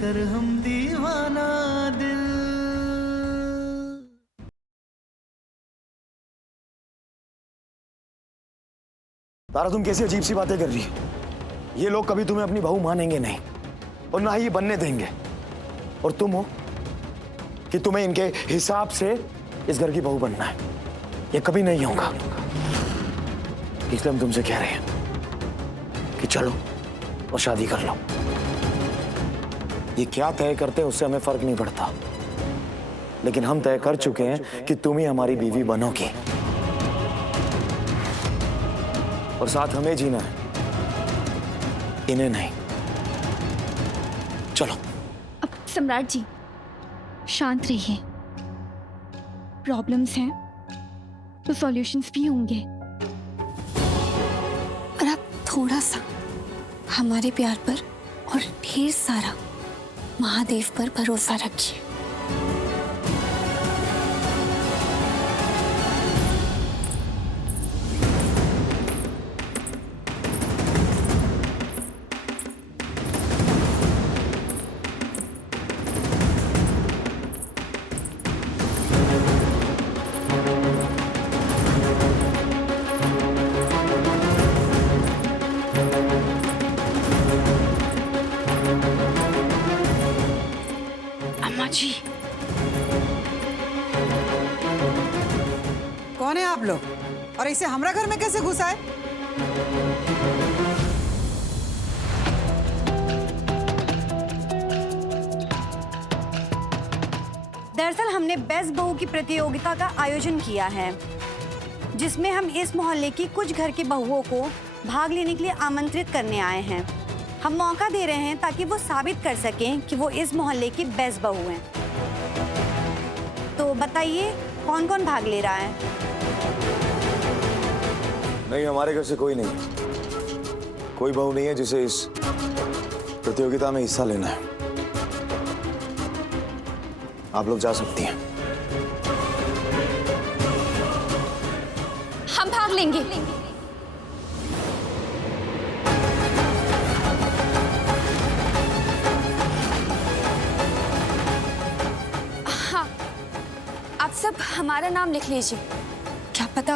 कर हम दीवाना दिल। तारा, तुम कैसी अजीब सी बातें कर रही है? ये लोग कभी तुम्हें अपनी बहू मानेंगे नहीं और ना ही ये बनने देंगे। और तुम हो कि तुम्हें इनके हिसाब से इस घर की बहू बनना है। ये कभी नहीं होगा। इसलिए हम तुमसे कह रहे हैं कि चलो और शादी कर लो। ये क्या तय करते हैं उससे हमें फर्क नहीं पड़ता, लेकिन हम तय कर चुके हैं कि तुम ही हमारी बीवी बनोगी और साथ हमें जीना है, इन्हें नहीं। चलो। अब सम्राट जी शांत रहिए। प्रॉब्लम्स हैं तो सॉल्यूशंस भी होंगे। और आप थोड़ा सा हमारे प्यार पर और ढेर सारा महादेव पर भरोसा रखिए। जी, कौन है आप लोग और इसे हमरा घर में कैसे घुसा है? दरअसल हमने बेस्ट बहू की प्रतियोगिता का आयोजन किया है, जिसमें हम इस मोहल्ले की कुछ घर की बहुओं को भाग लेने के लिए आमंत्रित करने आए हैं। हम मौका दे रहे हैं ताकि वो साबित कर सकें कि वो इस मोहल्ले की बेस्ट बहू हैं। तो बताइए कौन कौन भाग ले रहा है? नहीं, हमारे घर से कोई नहीं। कोई बहू नहीं है जिसे इस प्रतियोगिता में हिस्सा लेना है। आप लोग जा सकती हैं। हम भाग लेंगे। आप सब हमारा नाम लिख लीजिए। क्या पता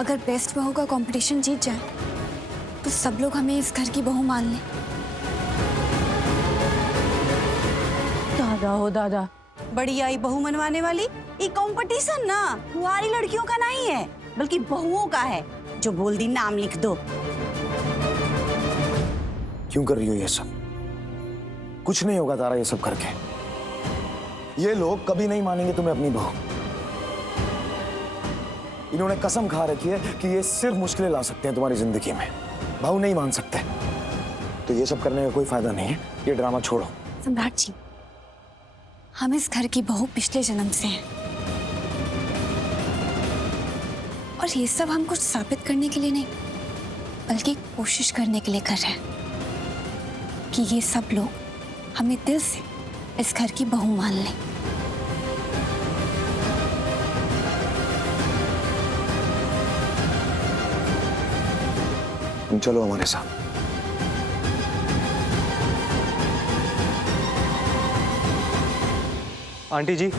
अगर बेस्ट बहू का कंपटीशन जीत जाए तो सब लोग हमें इस घर की बहू मान लें। दादा हो दादा, बड़ी आई बहू मनवाने वाली। ये कंपटीशन ना कुंवारी लड़कियों का नहीं है, बल्कि बहुओं का है। जो बोल दी नाम लिख दो। क्यों कर रही हो ये सब? कुछ नहीं होगा तारा ये सब करके। ये लोग कभी नहीं मानेंगे तुम्हें अपनी बहू। इन्होंने कसम खा रखी है कि ये सिर्फ मुश्किलें ला सकते हैं तुम्हारी जिंदगी में, बहू नहीं मान सकते। तो ये सब करने का कोई फायदा नहीं है। ये ड्रामा छोड़ो। सम्राट जी, हम इस घर की बहू पिछले जन्म से हैं और ये सब हम कुछ साबित करने के लिए नहीं, बल्कि कोशिश करने के लिए कर रहे हैं कि ये सब लोग हमें दिल से इस घर की बहू मान लें। तुम चलो हमारे साथ। आंटी जी,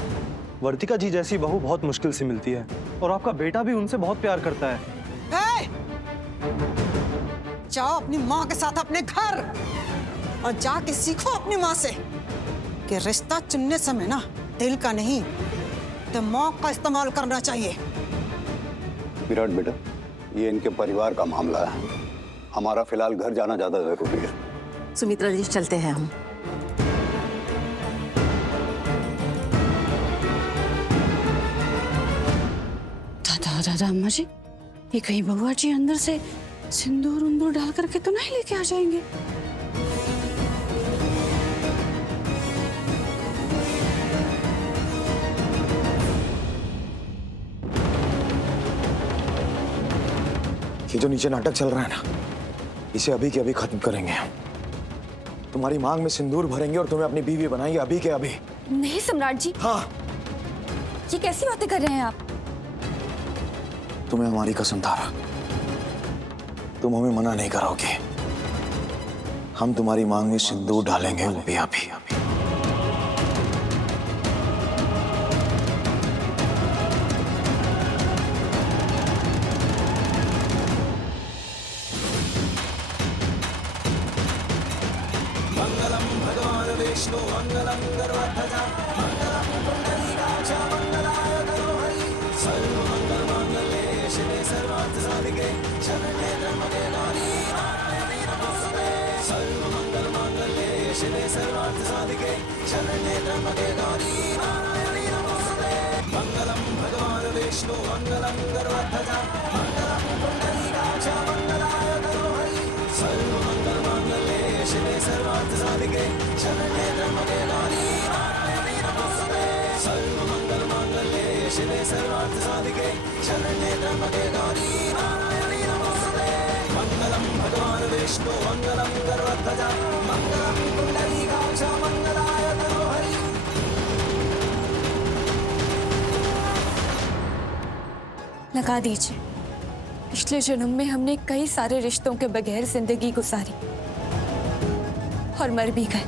वर्तिका जी जैसी बहू बहुत मुश्किल से मिलती है और आपका बेटा भी उनसे बहुत प्यार करता है। जाओ अपनी माँ के साथ अपने घर और जाके सीखो अपनी माँ से कि रिश्ता चुनने समय ना दिल का नहीं दिमाग का इस्तेमाल करना चाहिए। विराट बेटा, ये इनके परिवार का मामला है। हमारा फिलहाल घर जाना ज्यादा जरूरी है। सुमित्रा जी, चलते हैं हम। दादा दादा अम्मा जी, ये कहीं बबुआ जी अंदर से सिंदूर उंदूर डाल करके तो नहीं लेके आ जाएंगे? ये जो नीचे नाटक चल रहा है ना, इसे अभी के अभी खत्म करेंगे हम। तुम्हारी मांग में सिंदूर भरेंगे और तुम्हें अपनी बीवी बनाएंगे अभी के अभी। नहीं सम्राट जी। हाँ, ये कैसी बातें कर रहे हैं आप? तुम्हें हमारी कसम तारा, तुम हमें मना नहीं करोगे। हम तुम्हारी मांग में सिंदूर डालेंगे वो भी अभी। लगा दीजिए, पिछले जन्म में हमने कई सारे रिश्तों के बगैर जिंदगी गुजारी और मर भी गए।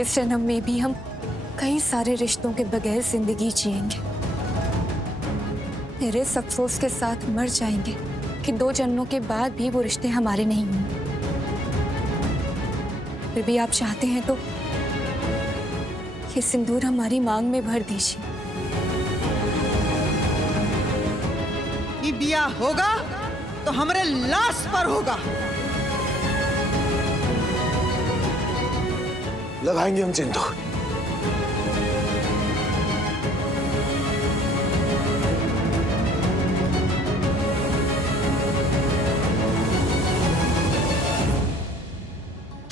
इस जन्म में भी हम कई सारे रिश्तों के बगैर जिंदगी जिएंगे। मेरे इस अफसोस के साथ मर जाएंगे कि 2 जन्मों के बाद भी वो रिश्ते हमारे नहीं होंगे। फिर भी आप चाहते हैं तो ये सिंदूर हमारी मांग में भर दीजिए। ये बिया होगा तो हमारे लाश पर होगा। लगाएंगे हम सिंदूर।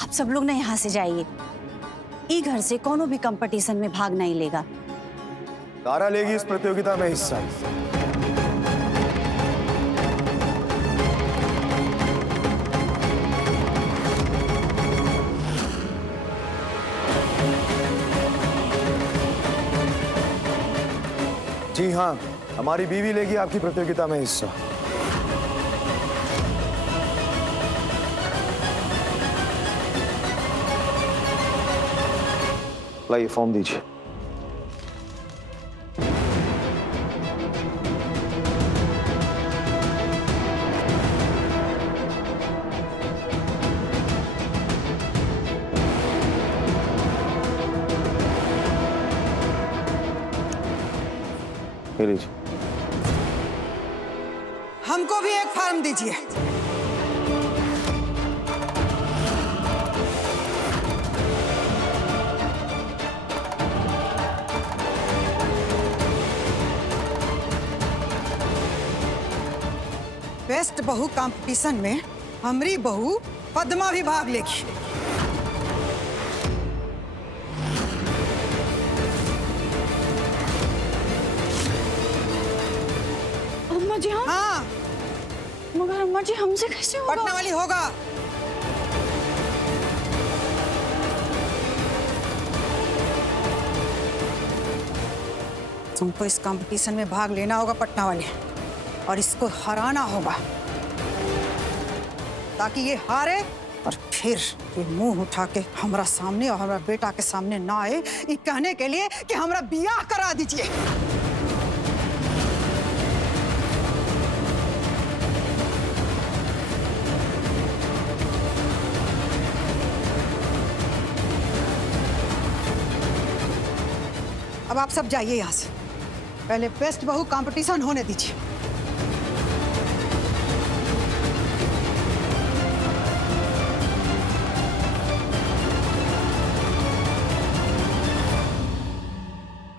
आप सब लोग ना यहाँ से जाइए। ई घर से कोनो भी कंपटीशन में भाग नहीं लेगा। तारा लेगी इस प्रतियोगिता में हिस्सा। जी हाँ, हमारी बीवी लेगी आपकी प्रतियोगिता में हिस्सा। लाइए फॉर्म दीजिए। ये लीजिए। हमको भी एक फॉर्म दीजिए। बेस्ट बहू कंपटीशन में हमारी बहू पद्मा भी भाग लेगी। अम्मा जी हाँ, मगर अम्मा जी हमसे कैसे होगा? पटना वाली होगा। तुमको इस कंपटीशन में भाग लेना होगा पटना वाले, और इसको हराना होगा ताकि ये हारे और फिर ये मुंह उठा के हमारा सामने और हमारा बेटा के सामने ना आए, ये कहने के लिए कि हमारा बियाह करा दीजिए। अब आप सब जाइए यहाँ से। पहले बेस्ट बहू कंपटीशन होने दीजिए।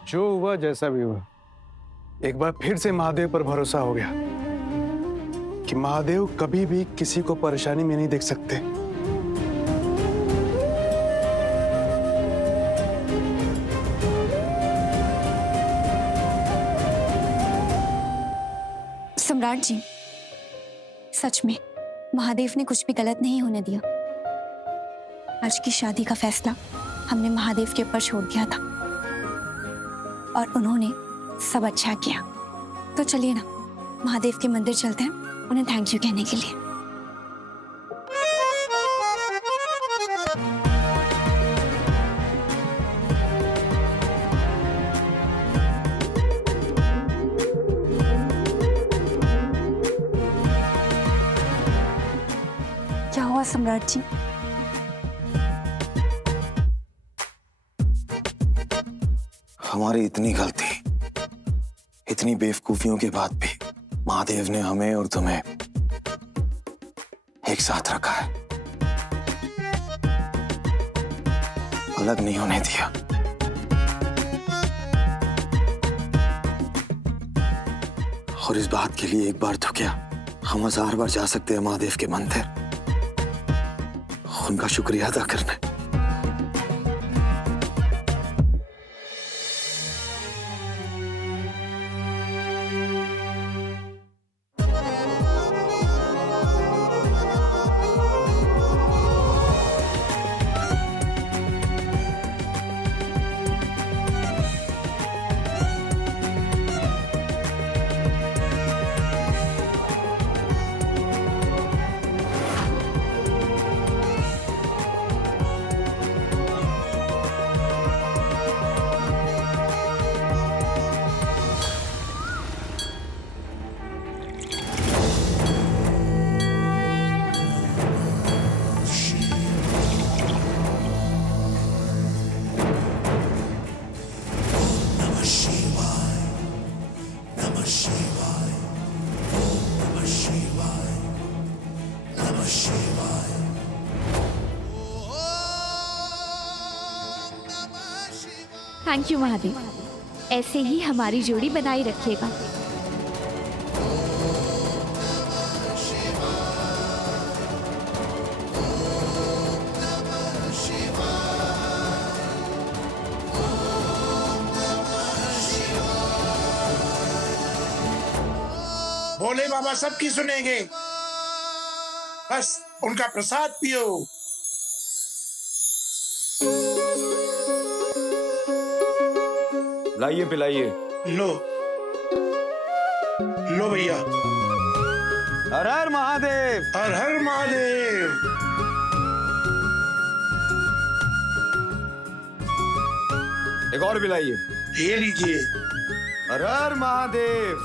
जो हुआ जैसा भी हुआ, एक बार फिर से महादेव पर भरोसा हो गया कि महादेव कभी भी किसी को परेशानी में नहीं देख सकते। सम्राट जी, सच में महादेव ने कुछ भी गलत नहीं होने दिया। आज की शादी का फैसला हमने महादेव के ऊपर छोड़ दिया था और उन्होंने सब अच्छा किया। तो चलिए ना, महादेव के मंदिर चलते हैं उन्हें थैंक यू कहने के लिए। क्या हुआ सम्राट जी, हमारी इतनी गलती, इतनी बेवकूफियों के बाद भी महादेव ने हमें और तुम्हें एक साथ रखा है, अलग नहीं होने दिया। और इस बात के लिए एक बार तो क्या, हम 1000 बार जा सकते हैं महादेव के मंदिर, उनका शुक्रिया अदा करने। थैंक यू महादेव, ऐसे ही हमारी जोड़ी बनाई रखिएगा। भोले बाबा सबकी सुनेंगे, बस उनका प्रसाद पियो। लाइए पिलाइए। लो लो भैया। हर हर महादेव। हर हर महादेव। एक और पिलाइए। ये लीजिए। हर हर महादेव।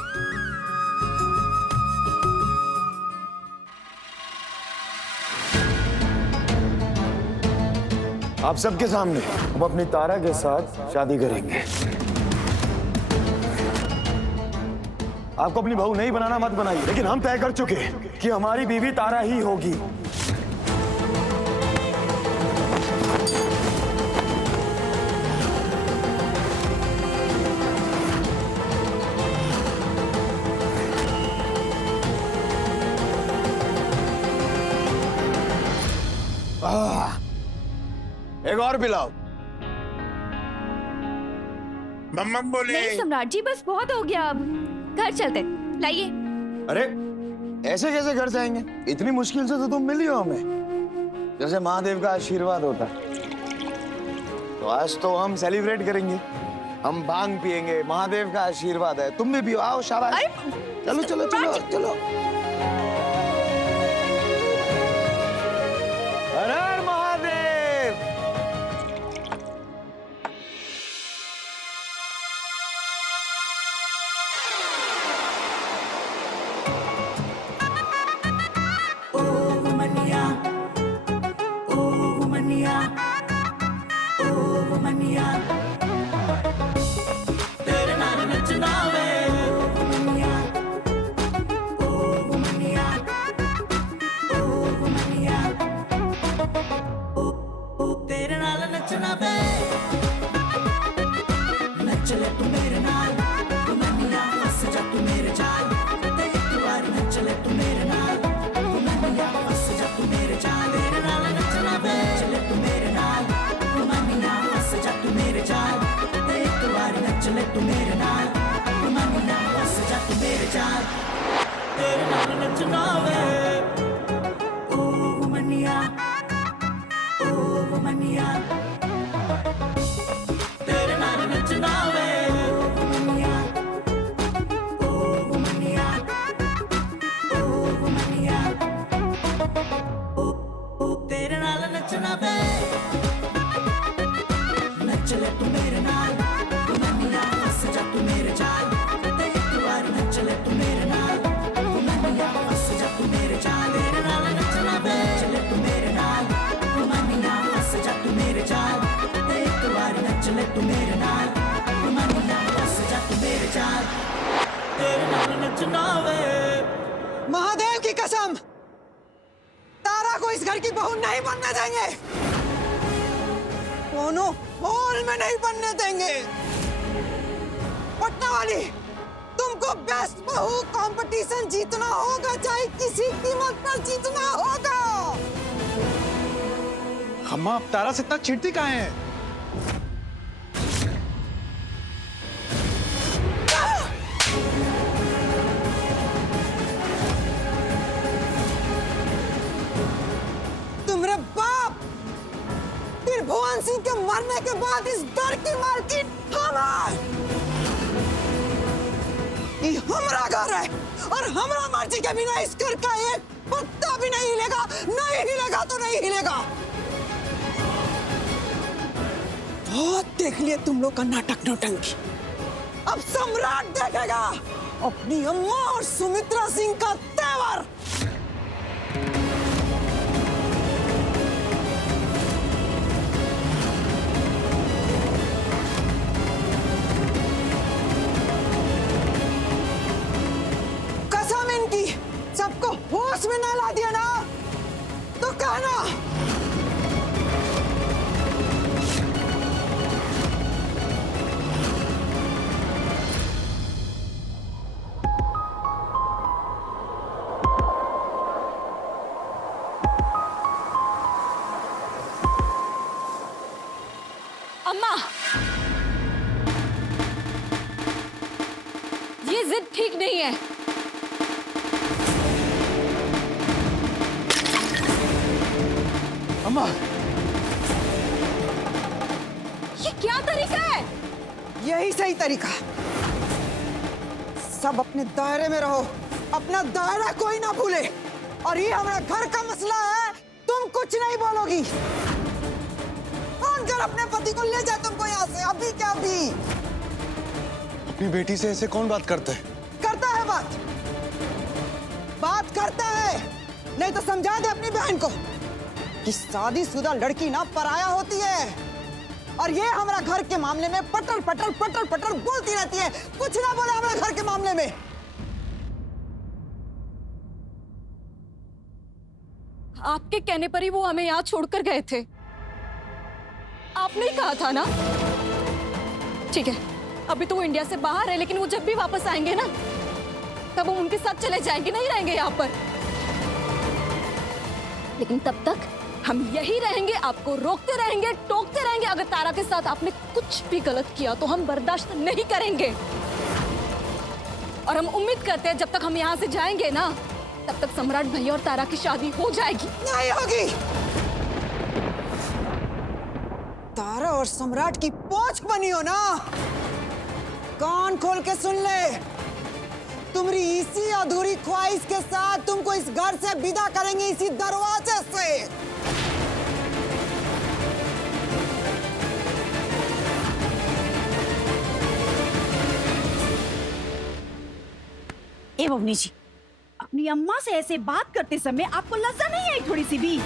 आप सबके सामने हम अपनी तारा के साथ शादी करेंगे। आपको अपनी बहू नहीं बनाना मत बनाइए, लेकिन हम तय कर चुके हैं कि हमारी बीवी तारा ही होगी। एक और पिलाओ। मम्मा बोले। नहीं सम्राट जी, बस बहुत हो गया, अब घर चलते। लाइए। अरे ऐसे कैसे घर जाएंगे? इतनी मुश्किल से तो तुम मिली हो हमें, जैसे महादेव का आशीर्वाद होता। तो आज तो हम सेलिब्रेट करेंगे, हम भांग पिएंगे, महादेव का आशीर्वाद है। तुम भी पियो, आओ शाबाश। चलो चलो चलो चलो। हर हर महादेव। तू मेरे नाल वे। महादेव की कसम, तारा को इस घर की बहू नहीं बनने देंगे। दोनों हॉल में नहीं बनने देंगे। पटना वाली, तुमको बेस्ट बहू कंपटीशन जीतना होगा, चाहे किसी कीमत पर जीतना होगा। अम्मा, आप तारा से इतना चिढ़ती काहे हैं? तुम्हारे बाप फिर भुवन सिंह के मरने के बाद इस घर की मालकिन हम हैं। ये हमारा घर है और हमारा मर्जी के बिना इस घर का एक पत्ता भी नहीं हिलेगा। नहीं हिलेगा तो नहीं हिलेगा। बहुत देख लिए तुम लोग का नाटक नौटंकी। अब सम्राट देखेगा अपनी अम्मा और सुमित्रा सिंह का तेवर। कसम इनकी, सबको होश में ना ला दिया ना तो कहना। अम्मा, ये जिद ठीक नहीं है। अम्मा, ये क्या तरीका है? यही सही तरीका। सब अपने दायरे में रहो, अपना दायरा कोई ना भूले। और ये हमारा घर का मसला है, तुम कुछ नहीं बोलोगी। कौन कर अपने पति को ले जाए तुमको यहाँ से अभी क्या अभी। अपनी बेटी से ऐसे कौन बात करता है? करता है बात करता है। नहीं तो समझा दे अपनी बहन को कि शादीशुदा लड़की ना पराया होती है। और ये हमारा घर के मामले में पटर पटर पटर पटर बोलती रहती है। कुछ ना बोले हमारे घर के मामले में। आपके कहने पर ही वो हमें यहाँ छोड़कर गए थे। आपने ही कहा था ना। ठीक है, अभी तो वो इंडिया से बाहर है, लेकिन वो जब भी वापस आएंगे ना, तब हम उनके साथ चले जाएंगे, नहीं रहेंगे यहाँ पर। लेकिन तब तक हम यही रहेंगे, आपको रोकते रहेंगे, टोकते रहेंगे। अगर तारा के साथ आपने कुछ भी गलत किया तो हम बर्दाश्त नहीं करेंगे। और हम उम्मीद करते हैं जब तक हम यहाँ से जाएंगे ना, तब तक सम्राट भैया और तारा की शादी हो जाएगी। नहीं होगी। तारा और सम्राट की पोंछ बनी हो ना, कान खोल के सुन ले। तुम्हारी इसी अधूरी ख्वाहिश के साथ तुमको इस घर से विदा करेंगे, इसी दरवाजे से। ए बबनी जी, अपनी अम्मा से ऐसे बात करते समय आपको लज्जा नहीं आई थोड़ी सी भी?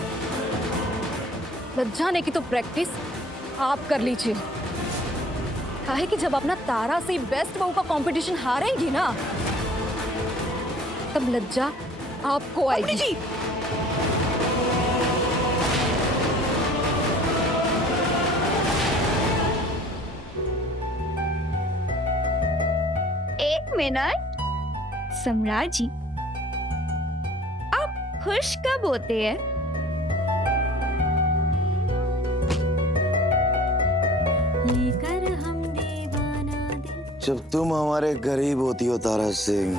लज्जाने की तो प्रैक्टिस आप कर लीजिए। काहे कि जब अपना तारा से बेस्ट बहू का कंपटीशन हारेंगी ना, तब लज्जा आपको आएगी। जी, एक मिनट। सम्राट जी, आप खुश कब होते हैं? जब तुम हमारे करीब होती हो तारा सिंह,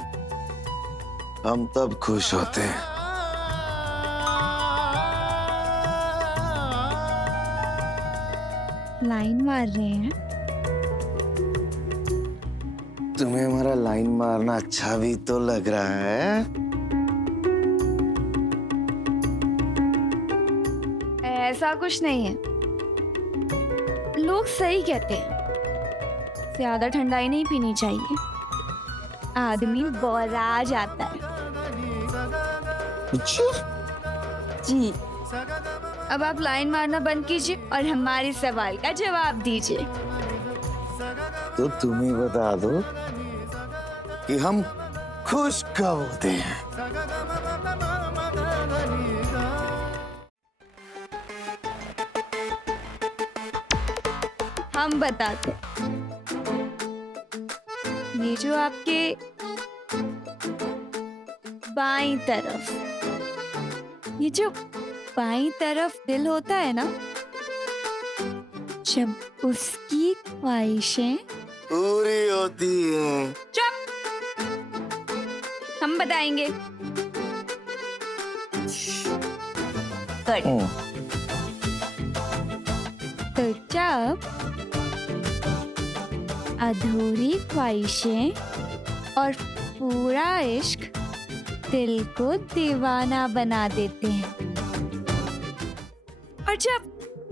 हम तब खुश होते हैं। लाइन मार रहे हैं? तुम्हें हमारा लाइन मारना अच्छा भी तो लग रहा है। ऐसा कुछ नहीं है, लोग सही कहते हैं, ज्यादा ठंडाई नहीं पीनी चाहिए, आदमी बौरा जाता है। जी, अब आप लाइन मारना बंद कीजिए और हमारे सवाल का जवाब दीजिए। तो तुम ही बता दो कि हम खुश कब होते हैं। हम बताते हैं। ये जो आपके बाईं तरफ, ये जो बाईं तरफ दिल होता है ना, जब उसकी ख्वाहिशें पूरी होती हैं। चुप, हम बताएंगे। तो जब अधूरी ख्वाहिशें और पूरा इश्क दिल को दीवाना बना देते हैं, और जब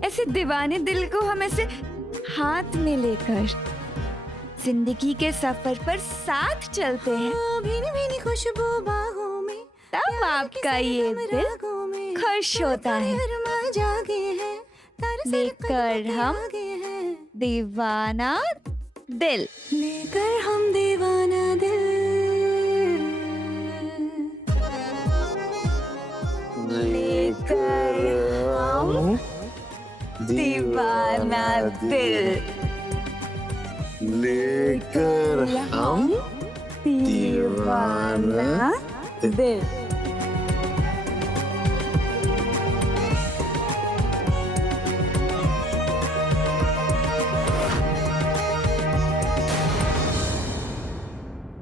ऐसे दीवाने दिल को हम ऐसे हाथ में लेकर जिंदगी के सफर पर साथ चलते हैं, भीनी भीनी खुशबू बाहों में, तब आपका ये दिल खुश होता है। लेकर हम दीवाना दिल, लेकर हम दीवाना दिल, लेकर हम दीवाना दिल, लेकर हम दीवाना दिल।